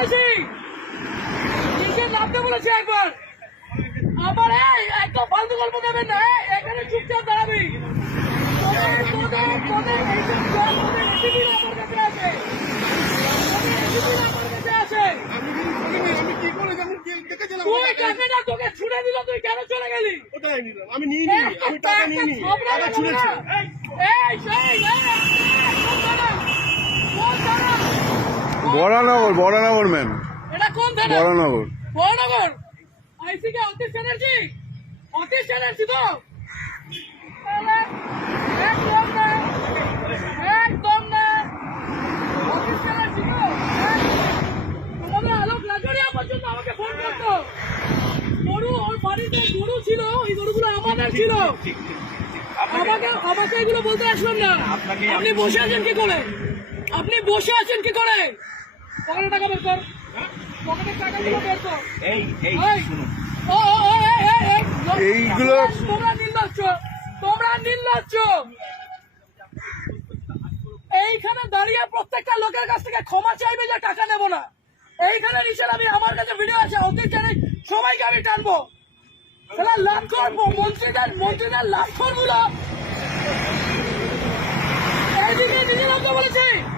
বলেছি নিচে নামতে বলেছি একবার আমার এই একদম ফালতু গল্প দেবেন না এখানে চুপচাপ দাঁড়াবি আমি টাকা না আমি নিয়ে টাকা নিয়ে নিই টাকা ছুঁড়েছি এই সেই এই কোন থানা? কোন থানা? বরানগর বরানগর ম্যাম। এটা কোন থানা? বরানগর। বড়নগর আইসি কে অতীশ চ্যানার্জি অতীশ চ্যানার্জি তো? একদম না একদম না। অতীশ চ্যানার্জি তো? তোমাদের আলোক লাজরিয়া পর্যন্ত আমাকে ফোন করতো। গরু ওর বাড়িতে গরু ছিল ওই গরুগুলো আমাদের ছিল। আমাকে আমাকে এগুলো বলতে আসলাম না। আপনি বসে আছেন কি করে? আপনি বসে আছেন কি করে? টাকা বের কর। এইগুলো- তোমরা নির্লজ্জ। তোমরা নির্লজ্জ। এইখানে দাঁড়িয়ে প্রত্যেকটা লোকের কাছ থেকে ক্ষমা চাইবে যে টাকা নেব না। এইখানে নিচের আমি আমার কাছে ভিডিও আছে অতীত জানি সবাইকে আমি টানবো। তাহলে লাক্ষর মন্ত্রীদের মন্ত্রীদের লাক্ষরগুলো। এইদিকে নামতে বলেছি?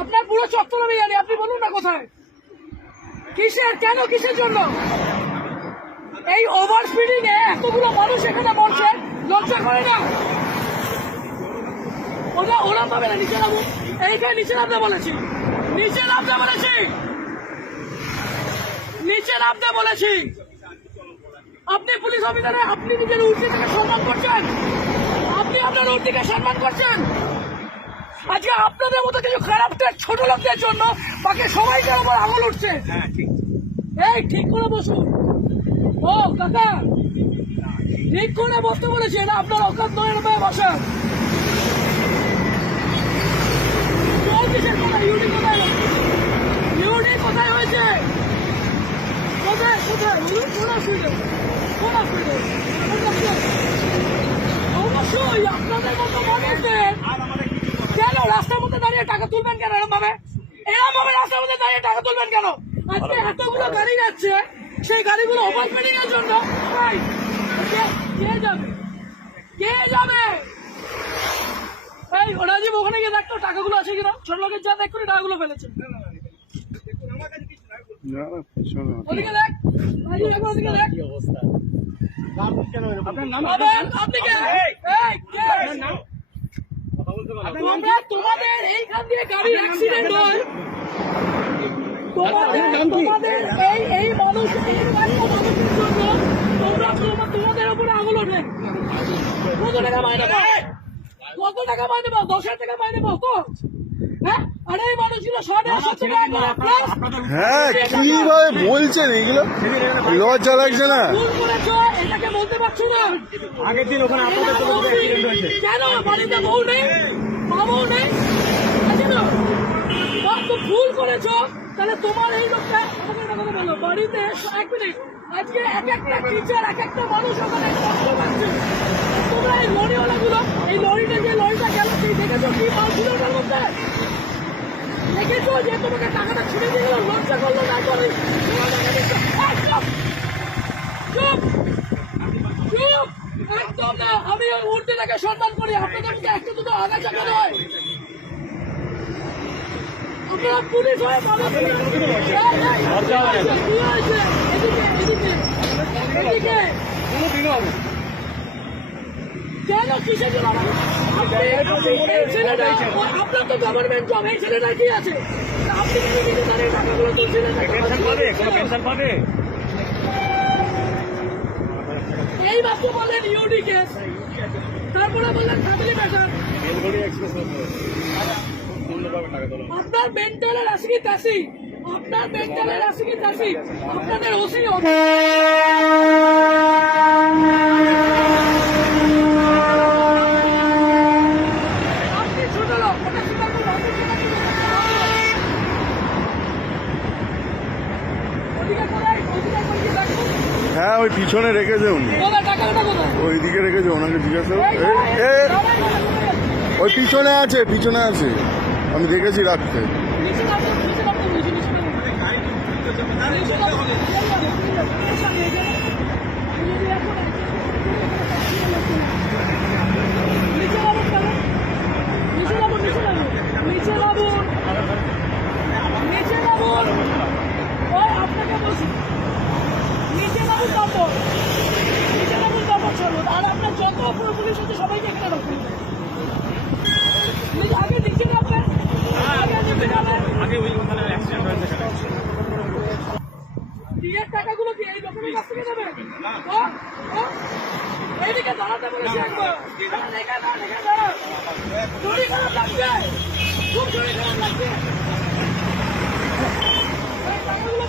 আপনার পুরো চত্বর আমি জানি। আপনি বলুন না কোথায়? কিসের, কেন, কিসের জন্য? এই ওভার স্পিডিং এ এতগুলো মানুষ এখানে মরছে লজ্জা করে না। ওরা ওরা পাবে না, নিচে নামো এইখানে নিচে নামতে বলেছি। নিচে নামতে বলেছি। নিচে নামতে বলেছি। আপনি পুলিশ অফিসারে, আপনি নিজের উর্দিকে সম্মান করছেন। আপনি আপনার উর্দিকে সম্মান করছেন। আজকে আপনাদের মতো কিছু খারাপ ছোট লোকদের জন্য বাকি সবাইকে উপর আঙুল উঠছে। এই ঠিক করে বসুন। ও কাকা ঠিক করে বসতে বলেছি এটা আপনার অকাত নয় রূপে বসেন। ইউনি কোথায়? ইউনি কোথায়? হয়েছে? কোথায় কোথায়? কোন অসুবিধা কোন অসুবিধা অবশ্যই আপনাদের মতো মানুষদের কেন রাস্তার মধ্যে দাঁড়িয়ে টাকা তুলবেন কেন এরকম ভাবে এরকম ভাবে রাস্তার মধ্যে দাঁড়িয়ে টাকা তুলবেন কেন? আজকে এতগুলো গাড়ি যাচ্ছে সেই গাড়িগুলো ওভারস্পিডিং এর জন্য কে- কে যাবে? কে যাবে? এই রাজীব ওখানে গিয়ে দেখতো টাকাগুলো আছে কিনা? ছোট লোকের যা দেখ করে টাকাগুলো ফেলেছে। ওদিকে দেখ ওদিকে দেখ। আবার আপনি কে তোমরা তোমাদের দিয়ে গাড়ি অ্যাক্সিডেন্ট হয়। তোমাদের তোমাদের এই এই মানুষ এই মানুষের জন্য তোমরা তোমাদের উপরে আঙুল ওঠে। কত টাকা মাইনে পাও? কত টাকা মাইনে পাও? দশ হাজার টাকা মাইনে পাও? তো হ্যাঁ? হ্যাঁ কীভাবে বলছেন এইগুলো? লজ্জা লাগছে না। এটাকে বলতে পারছ না। আগের দিন ওখানে আপনাদের তো লোকের অ্যাক্সিডেন্ট হয়েছে। কেন? বাড়িতে বউ নেই? বউ নেই? ভুল করেছ। তাহলে তোমার এই লোকটা আমাকে একটা কথা বলো বাড়িতে এক মিনিট। আজকে এক একটা টিচার এক একটা মানুষ ওখানে কষ্ট পাচ্ছে। তোমরা এই লরিওয়ালাগুলো, এই লরিটা যে লরিটা গেল, সেই দেখেছ কি মাল ছিল দেখেছ যে তোমাকে টাকাটা ছিঁড়ে দিয়ে গেল? লজ্জা করল না করে? একদম। না। আমি উর্দিটাকে সম্মান করি। আপনাদের মধ্যে একটু দুটো আগাছা কেন হয়? আপনারা পুলিশ হয়ে। কেন আপনার তো গভর্নমেন্ট জব এই ছেলেটা কি আছে? আপনি কেন নিজে টাকাগুলো পেনশন পাবে এই মাত্র বললেন ইউডি কেস তারপরে বললেন ফ্যামিলি ম্যাটার আপনার মেন্টালের আসি তাসি আপনার মেন্টালের আসি তাসি আপনাদের ওসি? হ্যাঁ ওই পিছনে রেখেছে উনি কোথায় টাকাটা কোথায়? ওইদিকে রেখেছে ওনাকে জিজ্ঞাসা। ওই পিছনে আছে পিছনে আছে আমি দেখেছি রাখতে নিচে নামো, নিচে নামো, নিচে, নিচে নামো। নিচে নামো, নিচে নামো। নিচে নামুন কেন? নিচে নামুন, নিচে নামুন। নিচে নামুন। নিচে নামুন। ওই আপনাকে বলছি। নিচে নামুন তারপর। নিচে নামুন তারপর চলুন। আর আপনার যত অপর পুলিশ আছে সবাইকে এখানে রাখুন নিচে- আগে নিচে নামবেন আগে নিচে নামবেন আগে ওই ওখানে অ্যাক্সিডেন্ট হয়েছে সেখানে বিয়ের টাকাগুলো কি এই লোকের কাছ থেকে নেবে ও? দাঁড়াতে বলেছি একবার। দাঁড়ান, এখানে দাঁড়ান, এখানে শরীর খারাপ লাগছে। খুব শরীর খারাপ লাগছে এই টাকাগুলো